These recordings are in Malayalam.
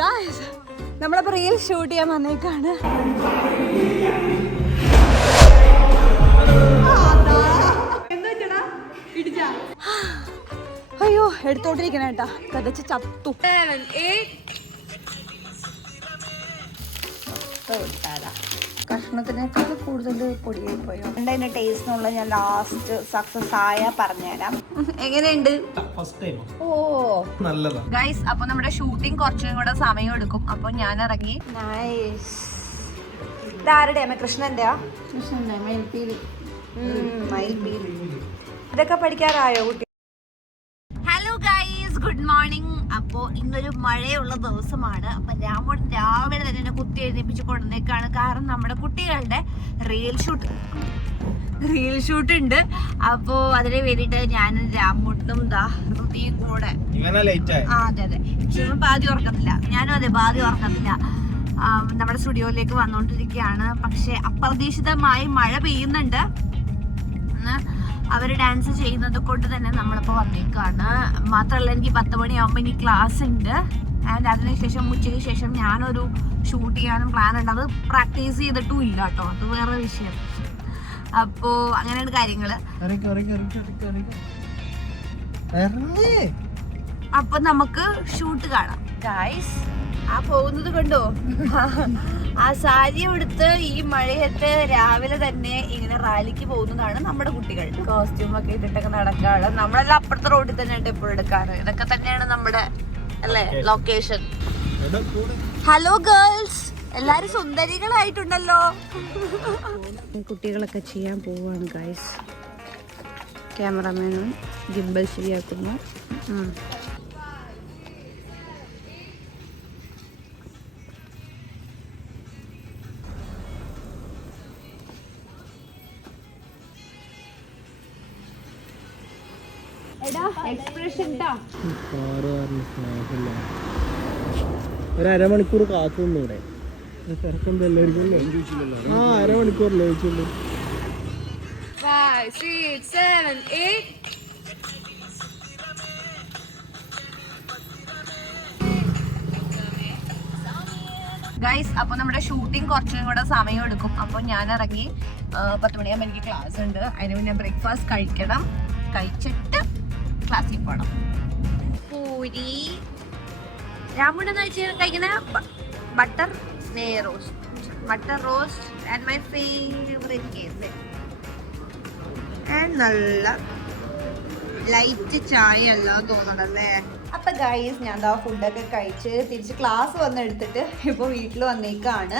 ഗായ്സ് നമ്മളപ്പോൾ റീൽ ഷൂട്ട് ചെയ്യാൻ വന്നേക്കാണ്. അയ്യോ എടുത്തോണ്ടിരിക്കണ കേട്ടാ, കതച്ച് ചത്തു. കഷ്ണത്തിനേക്കാൾ കൂടുതൽ പൊടിയായി പോയോ. അതിന്റെ ടേസ്റ്റ് എന്നുള്ള ഞാൻ ലാസ്റ്റ് സക്സസ് ആയ പറഞ്ഞുതരാം. എങ്ങനെയുണ്ട്? ഓ നല്ലതാ ഗൈസ്. അപ്പൊ നമ്മുടെ ഷൂട്ടിംഗ് കുറച്ചും കൂടെ സമയം എടുക്കും. അപ്പൊ ഞാൻ ഇറങ്ങി. നൈസ്. ഇതാരുടെ അമ്മ? കൃഷ്ണന്റെയാ? കൃഷ്ണന്റെ മയിൽപ്പീലി. ഇതൊക്കെ പഠിക്കാറായോ കുട്ടി? Hello guys, good morning. അപ്പോൾ ഇന്നൊരു മഴയുള്ള ദിവസമാണ്. അപ്പം രാമോട് രാവിലെ തന്നെ എന്നെ കുത്തി എഴുന്നേപ്പിച്ച് കൊണ്ടുവന്നേക്കാണ്. കാരണം നമ്മുടെ കുട്ടികളുടെ റീൽ ഷൂട്ട് ഉണ്ട്. അപ്പോൾ അതിന് വേണ്ടിയിട്ട് ഞാനും രാമോട്ടും ഋതിയും കൂടെ അതെ പാതി ഉറക്കത്തില്ല. ഞാനും അതെ പാതി ഉറക്കത്തില്ല. നമ്മുടെ സ്റ്റുഡിയോയിലേക്ക് വന്നുകൊണ്ടിരിക്കുകയാണ്. പക്ഷെ അപ്രതീക്ഷിതമായി മഴ പെയ്യുന്നുണ്ട്. അവർ ഡാൻസ് ചെയ്യുന്നത് കൊണ്ട് തന്നെ നമ്മളിപ്പോൾ വന്നേക്കാണ്. മാത്രമല്ല എനിക്ക് 10 മണിയാകുമ്പോൾ ഇനി ക്ലാസ് ഉണ്ട്. ആൻഡ് അതിനുശേഷം ഉച്ചയ്ക്ക് ശേഷം ഞാനൊരു ഷൂട്ട് ചെയ്യാനും പ്ലാൻ ഉണ്ട്. അത് പ്രാക്ടീസ് ചെയ്തിട്ടും ഇല്ല കേട്ടോ, അത് വേറെ വിഷയം. അപ്പോൾ അങ്ങനെയാണ് കാര്യങ്ങൾ. അപ്പൊ നമുക്ക് ഷൂട്ട് കാണാം ഗൈസ്. ആ പോകുന്നത് കണ്ടോ? ആ സാരി എടുത്ത് ഈ മഴയത്ത് രാവിലെ തന്നെ ഇങ്ങനെ റാലിക്ക് പോകുന്നതാണ് നമ്മുടെ കുട്ടികൾ. കോസ്റ്റ്യൂം ഒക്കെ ഇട്ടിട്ടൊക്കെ നടക്കാണ്. നമ്മളെല്ലാം അപ്പുറത്തെ റോഡിൽ തന്നെയാണ് എപ്പോഴും എടുക്കാറ്. ഇതൊക്കെ തന്നെയാണ് നമ്മുടെ അല്ലേ ലൊക്കേഷൻ. ഹലോ ഗേൾസ്, എല്ലാരും സുന്ദരികളായിട്ടുണ്ടല്ലോ. കുട്ടികളൊക്കെ ചെയ്യാൻ പോവാണ് ഗൈസ്. ക്യാമറമാനും ഗിംബൽ ശരിയാക്കുന്നു. ഒരു അരമണിക്കൂർ കാത്തുനിന്നു ഇവിടെ. അരമണിക്കൂറല്ലേ ചോദിച്ചുള്ളൂ. 5, 6, 7, 8. ഗൈസ്, അപ്പൊ നമ്മുടെ ഷൂട്ടിംഗ് കുറച്ചും കൂടെ സമയം എടുക്കും. അപ്പൊ ഞാൻ ഇറങ്ങി. 10 മണിയാകുമ്പോൾ എനിക്ക് ക്ലാസ് ഉണ്ട്. അതിന് മുന്നേ ബ്രേക്ക്ഫാസ്റ്റ് കഴിക്കണം. കഴിച്ചിട്ട് ക്ലാസ്സിൽ പോകണം. പൂരി രാമുണ്ടെന്ന് കഴിക്കുന്ന butter roast and my favourite case. നല്ല ലൈറ്റ് ചായ എല്ലാം തോന്നണല്ലേ. അപ്പൊ ഗൈസ്, ഞാൻ ഫുഡൊക്കെ കഴിച്ച് തിരിച്ച് ക്ലാസ് വന്നെടുത്തിട്ട് ഇപ്പോൾ വീട്ടിൽ വന്നേക്കാണ്.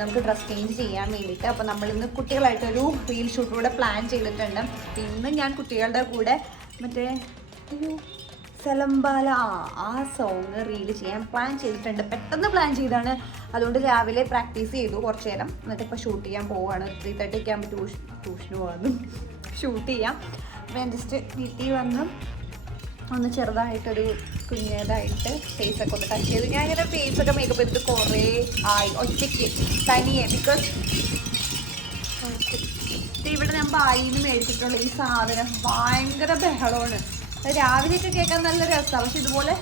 നമുക്ക് ഡ്രസ് ചേഞ്ച് ചെയ്യാൻ വേണ്ടിയിട്ട്. അപ്പോൾ നമ്മളിന്ന് കുട്ടികളായിട്ടൊരു റീൽ ഷൂട്ട് കൂടെ പ്ലാൻ ചെയ്തിട്ടുണ്ട്. ഇന്ന് ഞാൻ കുട്ടികളുടെ കൂടെ മറ്റേ സെലമ്പാല ആ സോങ് റീൽ ചെയ്യാൻ പ്ലാൻ ചെയ്തിട്ടുണ്ട്. പെട്ടെന്ന് പ്ലാൻ ചെയ്താണ്. അതുകൊണ്ട് രാവിലെ പ്രാക്ടീസ് ചെയ്തു കുറച്ച് നേരം. എന്നിട്ട് ഇപ്പോൾ ഷൂട്ട് ചെയ്യാൻ പോവുകയാണ്. 3:30 ആകുമ്പോൾ ട്യൂഷന് പോകാനും ഷൂട്ട് ചെയ്യാം. അപ്പോൾ ഞാൻ ജസ്റ്റ് വീട്ടിൽ വന്ന് ഒന്ന് ചെറുതായിട്ടൊരു കുഞ്ഞതായിട്ട് ഫേസൊക്കെ ഒന്ന് ടച്ച് ചെയ്തു. ഞാൻ ഇങ്ങനെ ഫേസൊക്കെ മേക്കപ്പ് ചെയ്തിട്ട് കുറേ ആയി ഒറ്റയ്ക്ക് തനിയെ. ബിക്കോസ് ഇവിടെ ഞാൻ ബായിന്ന് മേടിച്ചിട്ടുള്ള ഈ സാധനം ഭയങ്കര ബഹളമാണ്. രാവിലെയൊക്കെ കേൾക്കാൻ നല്ല രസമാണ്. പക്ഷെ ഇതുപോലെ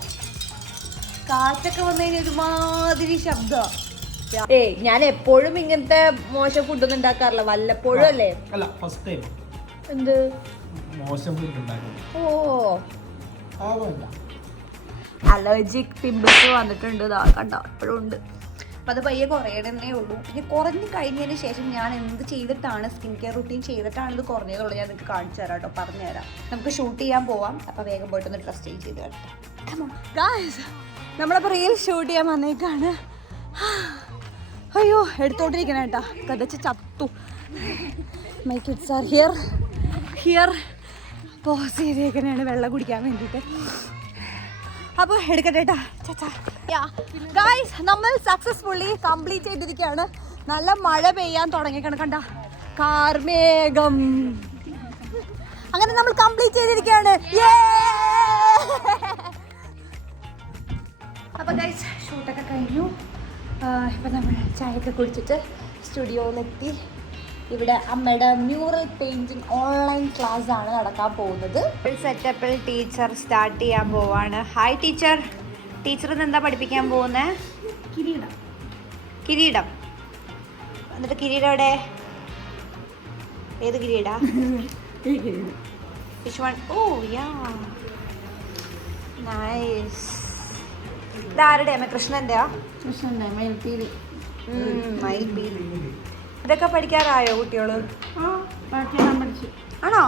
കാറ്റൊക്കെ വന്നു കഴിഞ്ഞാൽ ഒരുമാതിരി ശബ്ദമാണ്. ഞാൻ എപ്പോഴും ഇങ്ങനത്തെ മോശം ഫുഡൊന്നും ഉണ്ടാക്കാറില്ല, വല്ലപ്പോഴും അല്ലേ. എന്ത് ഓ അലർജിക് പിമ്പിൾസ് വന്നിട്ടുണ്ട്. ഇതാ കണ്ടോ, എപ്പോഴും ഉണ്ട്. അപ്പം അത് പയ്യെ കുറയണേ ഉള്ളൂ. പിന്നെ കുറഞ്ഞ് കഴിഞ്ഞതിന് ശേഷം ഞാൻ എന്ത് ചെയ്തിട്ടാണ് സ്കിൻ കെയർ റുട്ടീൻ ചെയ്തിട്ടാണ് ഇത് കുറഞ്ഞതുള്ളൂ ഞാൻ നിങ്ങൾക്ക് കാണിച്ചു തരാം കേട്ടോ, പറഞ്ഞുതരാം. നമുക്ക് ഷൂട്ട് ചെയ്യാൻ പോവാം. അപ്പം വേഗം പോയിട്ടൊന്ന് ഡ്രസ് ചേഞ്ച് ചെയ്ത് കേട്ടോ. ഗായ്സ്, നമ്മളപ്പോൾ റീൽ ഷൂട്ട് ചെയ്യാൻ വന്നേക്കാണ്. അയ്യോ എടുത്തോണ്ടിരിക്കണ കേട്ടാ, കതച്ച് ചത്തു. My kids are here pause ചെയ്തേക്കണേണ് വെള്ളം കുടിക്കാൻ വേണ്ടിയിട്ട്. അപ്പോൾ എടുക്കട്ടെ കേട്ടാ. ഗായ്സ്, നമ്മൾ സക്സസ്ഫുള്ളി കംപ്ലീറ്റ് ചെയ്തിരിക്കുകയാണ്. നല്ല മഴ പെയ്യാൻ തുടങ്ങിക്കണം. കണ്ട കാർമേഘം. അങ്ങനെ നമ്മൾ കംപ്ലീറ്റ് ചെയ്തിരിക്കുകയാണ്. അപ്പോൾ ഗായ്സ്, ഷൂട്ടൊക്കെ കഴിഞ്ഞു. ഇപ്പം നമ്മൾ ചായയൊക്കെ കുടിച്ചിട്ട് സ്റ്റുഡിയോയിലെത്തി. ഇവിടെ അമ്മയുടെ മ്യൂറൽ പെയിൻറ്റിങ് ഓൺലൈൻ ക്ലാസ് ആണ് നടക്കാൻ പോകുന്നത്. സെറ്റപ്പിൽ ടീച്ചർ സ്റ്റാർട്ട് ചെയ്യാൻ പോവാണ്. Hi teacher. ടീച്ചർ ഇന്ന് എന്താ പഠിപ്പിക്കാൻ പോകുന്നേ? കിരീടം. എന്നിട്ട് കിരീടം എവിടെ? ഏത് കിരീടാ? Which one? Oh, yeah. Nice. ഇതാരുടെയാ? കൃഷ്ണൻ്റെയാ? മയിൽപീലി. ഇതൊക്കെ പഠിക്കാറായോ കുട്ടികള്? ആണോ?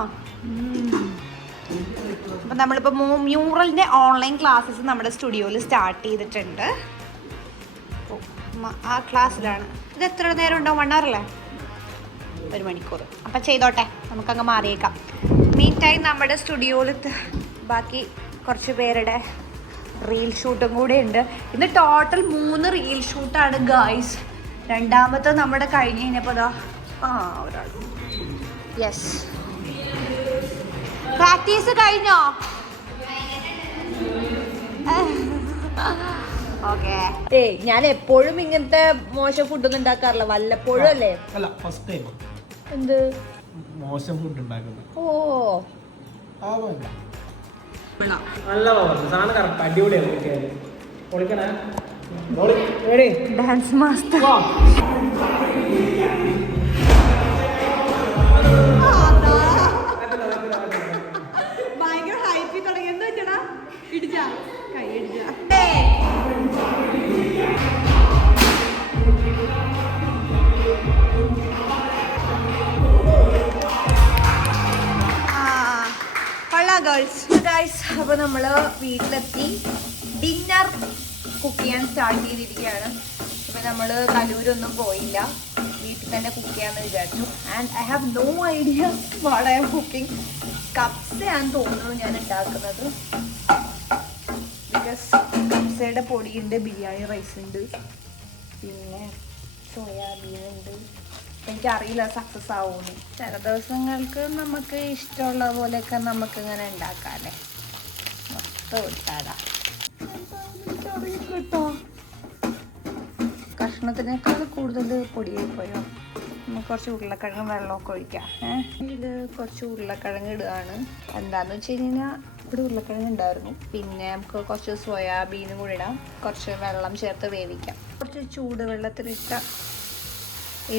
അപ്പം നമ്മളിപ്പോൾ മ്യൂറലിൻ്റെ ഓൺലൈൻ ക്ലാസ്സസ് നമ്മുടെ സ്റ്റുഡിയോയിൽ സ്റ്റാർട്ട് ചെയ്തിട്ടുണ്ട്. ആ ക്ലാസ്സിലാണ്. ഇത് എത്ര നേരം ഉണ്ടാവും? 1 hour അല്ലേ? 1 മണിക്കൂർ. അപ്പം ചെയ്തോട്ടെ, നമുക്കങ്ങ് മാറിയേക്കാം. മീൻ ടൈം നമ്മുടെ സ്റ്റുഡിയോയിൽ ബാക്കി കുറച്ച് പേരുടെ റീൽ ഷൂട്ടും കൂടെ ഉണ്ട്. ഇന്ന് ടോട്ടൽ 3 റീൽ ഷൂട്ടാണ് ഗായ്സ്. രണ്ടാമത്തെ നമ്മുടെ കഴിഞ്ഞ് കഴിഞ്ഞപ്പോൾ ഒരാൾ. യെസ്, പ്രാക്ടീസ് കഴിഞ്ഞോ? ഓക്കെ. ഞാൻ എപ്പോഴും ഇങ്ങനത്തെ മോശം ഫുഡൊന്നും ഉണ്ടാക്കാറില്ല, വല്ലപ്പോഴും അല്ലേ? അല്ല, ഫസ്റ്റ് ടൈം. എന്ത് മോശം ഫുഡ് ഉണ്ടാക്കുന്നത്? ഓ, നല്ല സാധനം കറക്റ്റ് അടിപൊളിയാണ്. Dance master. ഭയങ്കര ഹൈപ്പിൽ തുടങ്ങി. എന്താ വെച്ചടാ? ഇടിച്ചാ കൈ ഇടിച്ചാ. ഗേൾസ്, അപ്പോൾ നമ്മൾ വീട്ടിലെത്തി ഡിന്നർ കുക്ക് ചെയ്യാൻ സ്റ്റാർട്ട് ചെയ്തിരിക്കുകയാണ്. അപ്പോൾ നമ്മൾ കലൂരൊന്നും പോയില്ല, വീട്ടിൽ തന്നെ കുക്ക് ചെയ്യാമെന്ന് വിചാരിച്ചു. And I have no idea what I am cooking. കപ്സയാണെന്ന് തോന്നുന്നു ഞാൻ ഉണ്ടാക്കുന്നത്. ബിക്കോസ് കപ്സയുടെ പൊടിയുണ്ട്, ബിരിയാണി റൈസ് ഉണ്ട്, പിന്നെ സോയാബീൻ ഉണ്ട്. എനിക്കറിയില്ല സക്സസ് ആവുമെന്ന്. ചില ദിവസങ്ങൾക്ക് നമുക്ക് ഇഷ്ടമുള്ള പോലെയൊക്കെ നമുക്കിങ്ങനെ ഉണ്ടാക്കാമല്ലേ. മൊത്തം ഇട്ടാടാ കേട്ടോ. കഷ്ണത്തിനേക്കാൾ കൂടുതൽ പൊടിയായി പോയോ? നമുക്ക് കുറച്ച് ഉരുളക്കിഴങ്ങ് വെള്ളമൊക്കെ ഒഴിക്കാം. ഇത് കുറച്ച് ഉരുളക്കിഴങ്ങ് ഇടുകയാണ്. എന്താണെന്ന് വെച്ച് കഴിഞ്ഞാൽ ഇവിടെ ഉരുളക്കിഴങ്ങ് ഉണ്ടായിരുന്നു. പിന്നെ നമുക്ക് കുറച്ച് സോയാബീനും കൂടി ഇടാം. കുറച്ച് വെള്ളം ചേർത്ത് വേവിക്കാം. കുറച്ച് ചൂടുവെള്ളത്തിലിട്ട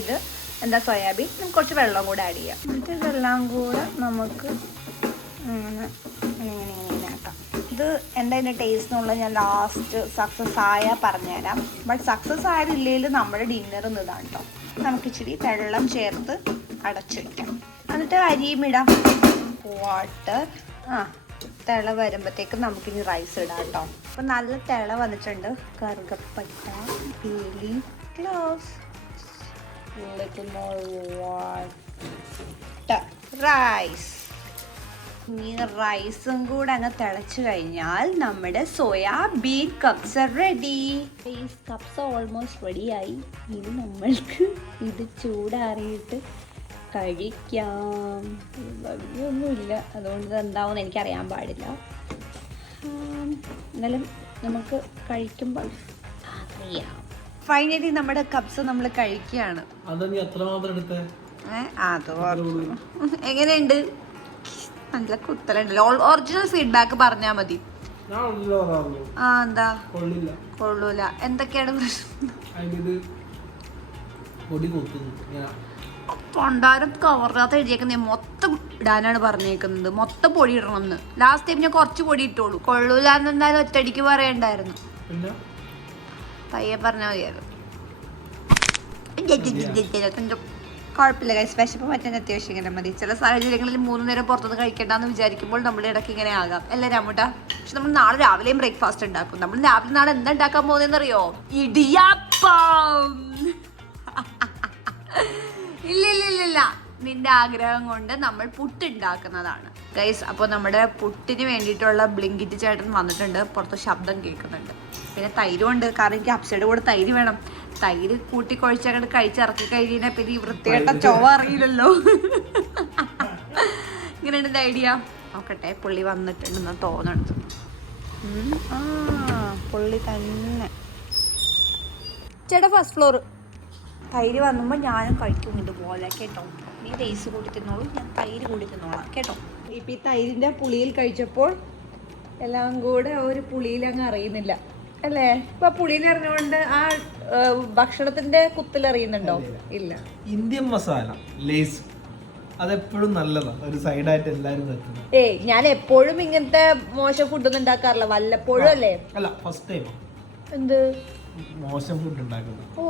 ഇത് സോയാബീൻ, നമുക്ക് കുറച്ച് വെള്ളം കൂടെ ആഡ് ചെയ്യാം. എന്നിട്ട് ഇതെല്ലാം കൂടെ നമുക്ക് ഇങ്ങനെ ആക്കാം. ഇത് എന്താ ഇതിൻ്റെ ടേസ്റ്റ് എന്നുള്ളത് ഞാൻ ലാസ്റ്റ് സക്സസ് ആയാൽ പറഞ്ഞുതരാം. ബട്ട് സക്സസ് ആയതില്ലെങ്കിൽ നമ്മുടെ ഡിന്നർ ഒന്ന് ഇതാണ് കേട്ടോ. നമുക്ക് ഇച്ചിരി വെള്ളം ചേർത്ത് അടച്ചു വയ്ക്കാം. എന്നിട്ട് അരിയും ഇടാം. വാട്ടർ തിള വരുമ്പോഴത്തേക്കും നമുക്കിനി റൈസ് ഇടാം കേട്ടോ. അപ്പം നല്ല തിള വന്നിട്ടുണ്ട്. കറുകപ്പട്ട, പേലി, cloves, little more water, rice. ഈ റൈസും കൂടെ അങ്ങ് തിളച്ചു കഴിഞ്ഞാൽ നമ്മുടെ സോയാബീൻ കപ്സ റെഡി. ഈ കപ്സ ഓൾമോസ്റ്റ് റെഡിയായി. ഇനി നമ്മൾക്ക് ഇത് ചൂടാറിയിട്ട് കഴിക്കാം. ഒന്നുമില്ല, അതുകൊണ്ട് ഇത് എന്താവുമെന്ന് എനിക്കറിയാൻ പാടില്ല. എന്നാലും നമുക്ക് കഴിക്കുമ്പോൾ അറിയാം. ഫൈനലി നമ്മുടെ കപ്സ് നമ്മൾ കഴിക്കുകയാണ്. എങ്ങനെയുണ്ട്? നല്ല കുത്തലുണ്ടല്ലോ. ഒറിജിനൽ ഫീഡ്ബാക്ക് പറഞ്ഞാൽ മതി. എന്താ കൊള്ളൂല? എന്തൊക്കെയാണ് പ്രശ്നം? പണ്ടാരം കവറിനകത്ത് എഴുതിയേക്കുന്നത് മൊത്തം ഇടാനാണ് പറഞ്ഞേക്കുന്നത്. മൊത്തം പൊടി ഇടണമെന്ന്. ലാസ്റ്റ് ടൈം ഞാൻ കുറച്ച് പൊടി ഇട്ടോളൂ. കൊള്ളൂല എന്നെന്തായാലും ഒറ്റയടിക്ക് പറയണ്ടായിരുന്നു. പയ്യെ പറഞ്ഞാൽ മതിയായിരുന്നു. കുഴപ്പമില്ല ഗൈസ്, വിശപ്പ് പറ്റാൻ അത്യാവശ്യം ഇങ്ങനെ മതി. ചില സാഹചര്യങ്ങളിൽ 3 നേരം പുറത്തുനിന്ന് കഴിക്കണ്ടെന്ന് വിചാരിക്കുമ്പോൾ നമ്മുടെ ഇടയ്ക്ക് ഇങ്ങനെ ആകാം അല്ലേ രാമുട്ടാ? പക്ഷെ നമ്മൾ നാളെ രാവിലെയും ബ്രേക്ക്ഫാസ്റ്റ് ഉണ്ടാക്കും. നമ്മൾ രാവിലെ നാളെ എന്താ ഉണ്ടാക്കാൻ പോകുന്നതെന്നറിയോ? ഇടിയപ്പം. ഇല്ല, നിന്റെ ആഗ്രഹം കൊണ്ട് നമ്മൾ പുട്ടുണ്ടാക്കുന്നതാണ് ഗൈസ്. അപ്പോൾ നമ്മുടെ പുട്ടിന് വേണ്ടിയിട്ടുള്ള ബ്ലിങ്കിറ്റ് ചേട്ടൻ വന്നിട്ടുണ്ട്. പുറത്ത് ശബ്ദം കേൾക്കുന്നുണ്ട്. പിന്നെ തൈരുണ്ട്, കാരണം എനിക്ക് അപ്സൈഡ് കൂടെ തൈര് വേണം. തൈര് കൂട്ടി കുഴച്ചങ്ങോട്ട് കഴിച്ചിറക്കി കഴിഞ്ഞാൽ പിന്നെ ഈ വൃത്തികെട്ട ചൊവ്വ അറിയില്ലല്ലോ. ഇങ്ങനെയുണ്ട് ഐഡിയ. നോക്കട്ടെ, പുള്ളി വന്നിട്ടുണ്ടെന്ന് തോന്നുന്നുണ്ട്. പുള്ളി തന്നെ ചേട്ടാ. First floor. തൈര് വന്നുമ്പോൾ ഞാനും കഴിക്കും ഇതുപോലെ കേട്ടോ. നീ റൈസ് കൂടി തിന്നോളൂ, ഞാൻ തൈര് കൂടി തിന്നോളാം കേട്ടോ. ഇപ്പം ഈ തൈരിൻ്റെ പുളിയിൽ കഴിച്ചപ്പോൾ എല്ലാം കൂടെ ഒരു പുളിയിൽ അങ്ങ് അറിയുന്നില്ല. അല്ലേ? ഇപ്പൊ പുളിന്ന് അറിഞ്ഞുകൊണ്ട് ആ ഭക്ഷണത്തിന്റെ കുത്തിലറിയുന്നുണ്ടോ? ഇല്ല. ഇന്ത്യൻ മസാല ലേസ് അതെപ്പോഴും നല്ലതാണ്, ഒരു സൈഡായിട്ട് എല്ലാരും വെക്കുന്നത്. ഏയ് ഞാൻ എപ്പോഴും ഇങ്ങനത്തെ മോശം ഫുഡൊന്നും ഉണ്ടാക്കാറില്ല, വല്ലപ്പോഴും അല്ലേ. അല്ല, ഫസ്റ്റ് ടൈം എന്ത് മോശം ഫുഡ് ഉണ്ടാക്കുന്നത്. ഓ,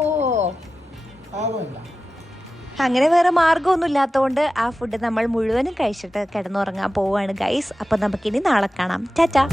അങ്ങനെ വേറെ മാർഗ്ഗമൊന്നും ഇല്ലാത്തതുകൊണ്ട് ആ ഫുഡ് നമ്മൾ മുഴുവനും കഴിച്ചിട്ട് കിടന്നുറങ്ങാൻ പോവുകയാണ് ഗൈസ്. അപ്പം നമുക്കിനി നാളെ കാണാം. ടാറ്റാ.